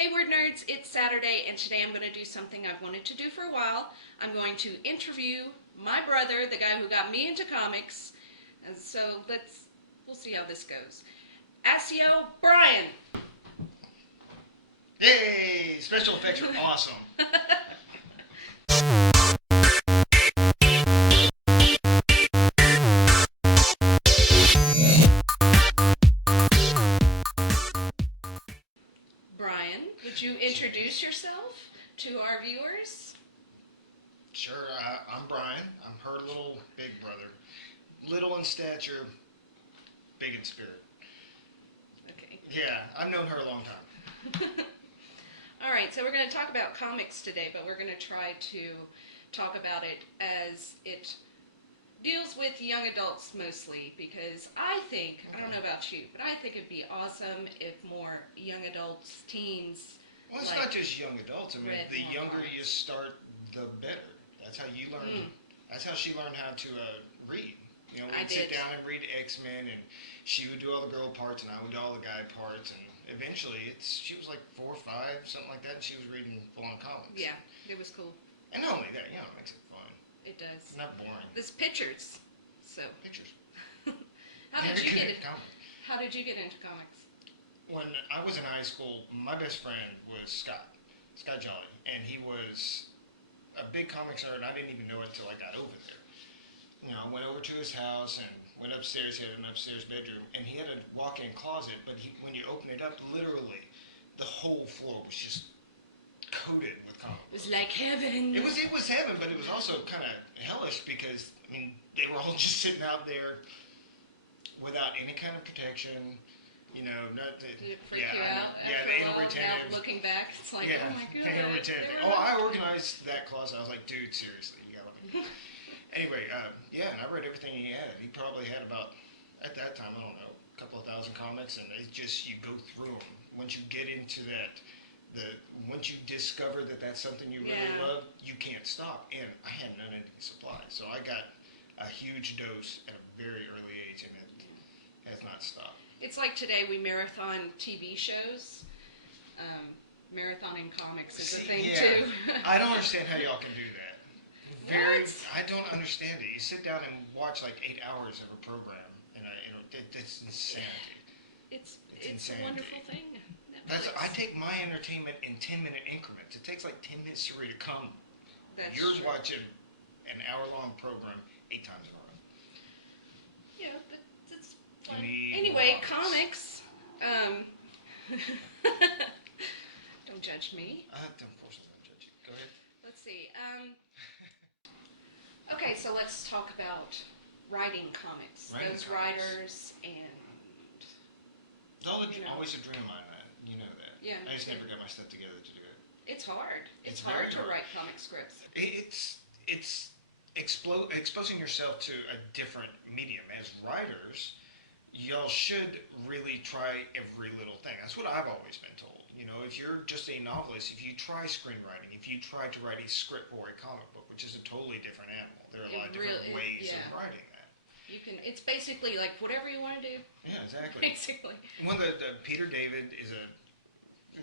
Hey Word Nerds, it's Saturday and today I'm going to do something I've wanted to do for a while. I'm going to interview my brother, the guy who got me into comics. And so we'll see how this goes. Asio Brian. Yay! Special effects are awesome. Brian, would you introduce yourself to our viewers? Sure, I'm Brian. I'm her little big brother. Little in stature, big in spirit. Okay. Yeah, I've known her a long time. All right, so we're going to talk about comics today, but we're going to try to talk about it as it deals with young adults mostly, because I don't know about you, but I think it'd be awesome if more young adults, teens... Well, it's not just young adults. I mean, the younger you start, the better. That's how you learn. That's how she learned how to read. You know, we'd sit down and read X-Men, and she would do all the girl parts, and I would do all the guy parts, and eventually she was like 4 or 5, something like that, and she was reading full-on comics. Yeah, it was cool. And not only that, it makes it fun. It does. It's not boring. There's pictures. So. Pictures. How did you get into comics? When I was in high school, my best friend was Scott Jolly, and he was a big comics nerd, and I didn't even know it until I got over there. You know, I went over to his house and went upstairs. He had an upstairs bedroom, and he had a walk-in closet, but when you open it up, literally, the whole floor was just coated with comic books. It was like heaven. It was heaven, but it was also kind of hellish because, I mean, they were all just sitting out there without any kind of protection. You know, not the... Did it freak you out? Yeah, the anal retentive. Now looking back, it's like, oh my god. Anal retentive. Oh, I organized that closet. I was like, dude, seriously, you gotta let me... Anyway, and I read everything he had. He probably had about, at that time, I don't know, a couple of thousand comics, and it's just, you go through them. Once you get into that, once you discover that that's something you really love, you can't stop. And I had none in supply, so I got a huge dose at a very early age, and it has not stopped. It's like today we marathon TV shows. Marathoning comics is a thing too. I don't understand how y'all can do that. What? I don't understand it. You sit down and watch like 8 hours of a program, and it's insanity. It's insanity. A wonderful thing. I take my entertainment in 10-minute increments. It takes like 10 minutes to read a comic. You're watching an hour-long program 8 times in a row. Yeah, but it's fun. Anyway, comics. Don't judge me. Don't force me to judge you. Go ahead. Let's see. Okay, so let's talk about writing comics. Those writers and... It's always a dream of mine, you know that. Yeah. I just never got my stuff together to do it. It's hard. It's hard hard to write comic scripts. It's exposing yourself to a different medium. As writers, y'all should really try every little thing. That's what I've always been told. You know, if you're just a novelist, if you try screenwriting, if you try to write a script for a comic book, which is a totally different animal, there are a lot of different ways of writing that. It's basically like whatever you want to do. Yeah, exactly. Basically. Peter David is a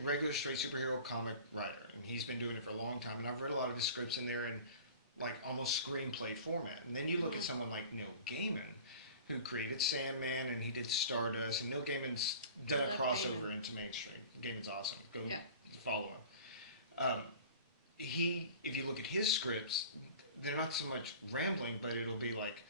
regular straight superhero comic writer, and he's been doing it for a long time, and I've read a lot of his scripts in there in like almost screenplay format. And then you look at someone like Neil Gaiman, who created Sandman, and he did Stardust, and Neil Gaiman's done a crossover into mainstream. Gaiman's awesome. Go follow him. If you look at his scripts, they're not so much rambling, but it'll be like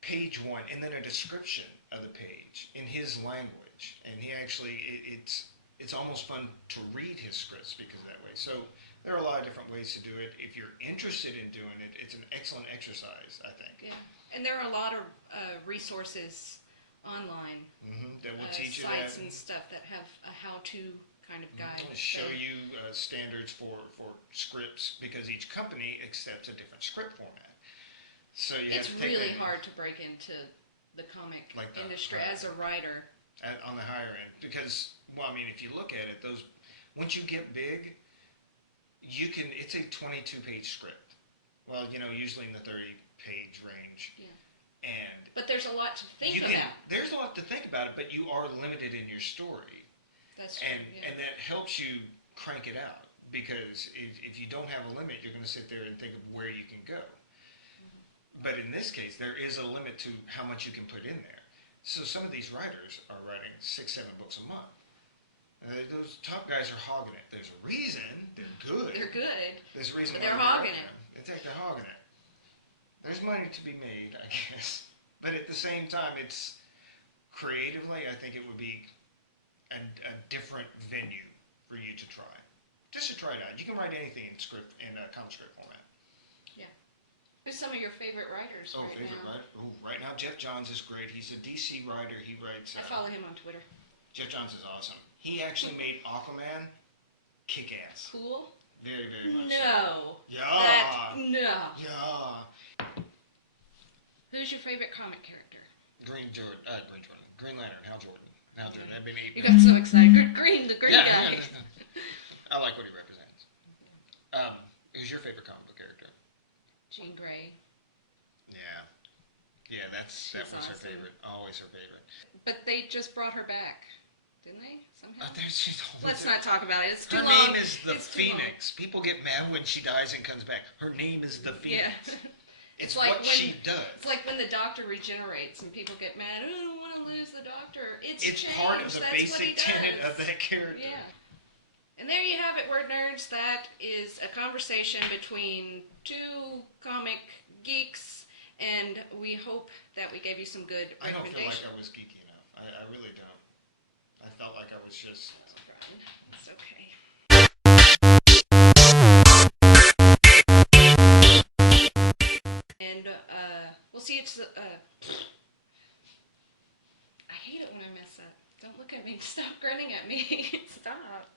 page 1, and then a description of the page in his language. And he actually, it's almost fun to read his scripts because of that way. So there are a lot of different ways to do it. If you're interested in doing it, it's an excellent exercise, I think. Yeah, and there are a lot of resources online that will teach you that. Sites and stuff that have a how-to kind of guide. Show you standards for scripts because each company accepts a different script format. So you have to take really hard to break into the comic industry as a writer. On the higher end, because if you look at it, once you get big, it's a 22-page script. Well, usually in the 30-page range. Yeah. But there's a lot to think about. There's a lot to think about it, but you are limited in your story. That's true. Yeah. And that helps you crank it out, because if you don't have a limit, you're going to sit there and think of where you can go. But in this case, there is a limit to how much you can put in there. So some of these writers are writing 6, 7 books a month. Those top guys are hogging it. There's a reason. They're good. They're good. There's a reason But why they're hogging it. They think they're hogging it. There's money to be made, I guess. But at the same time, it's creatively, I think it would be a different venue for you to try. Just to try it out. You can write anything in comic script format. Who's some of your favorite writers right now? Writer? Oh, right now, Jeff Johns is great. He's a DC writer. He writes. I follow him on Twitter. Jeff Johns is awesome. He actually made Aquaman kick-ass. Cool. Very, very much. No. So. No. Yeah. Who's your favorite comic character? Green Lantern. Hal Jordan. That'd be me. You got so excited. Green, the green guy. I like what he represents. Who's your favorite comic book character? Jean Grey. Yeah, that was awesome. her favorite. Always her favorite. But they just brought her back, didn't they? Somehow. Let's not. not talk about it. It's too Her long. name is the Phoenix. People get mad when she dies and comes back. Her name is the Phoenix. Yeah. It's like what she does. It's like when the Doctor regenerates and people get mad. Oh, I don't want to lose the Doctor. It's part of the basic tenet of that character. Yeah. And there you have it, Word Nerds. That is a conversation between two comic geeks, and we hope that we gave you some good I don't feel recommendations. like I was geeky enough. I really don't. I felt like I was just... It's okay. And we'll see you... I hate it when I mess up. Don't look at me. Stop grinning at me. Stop.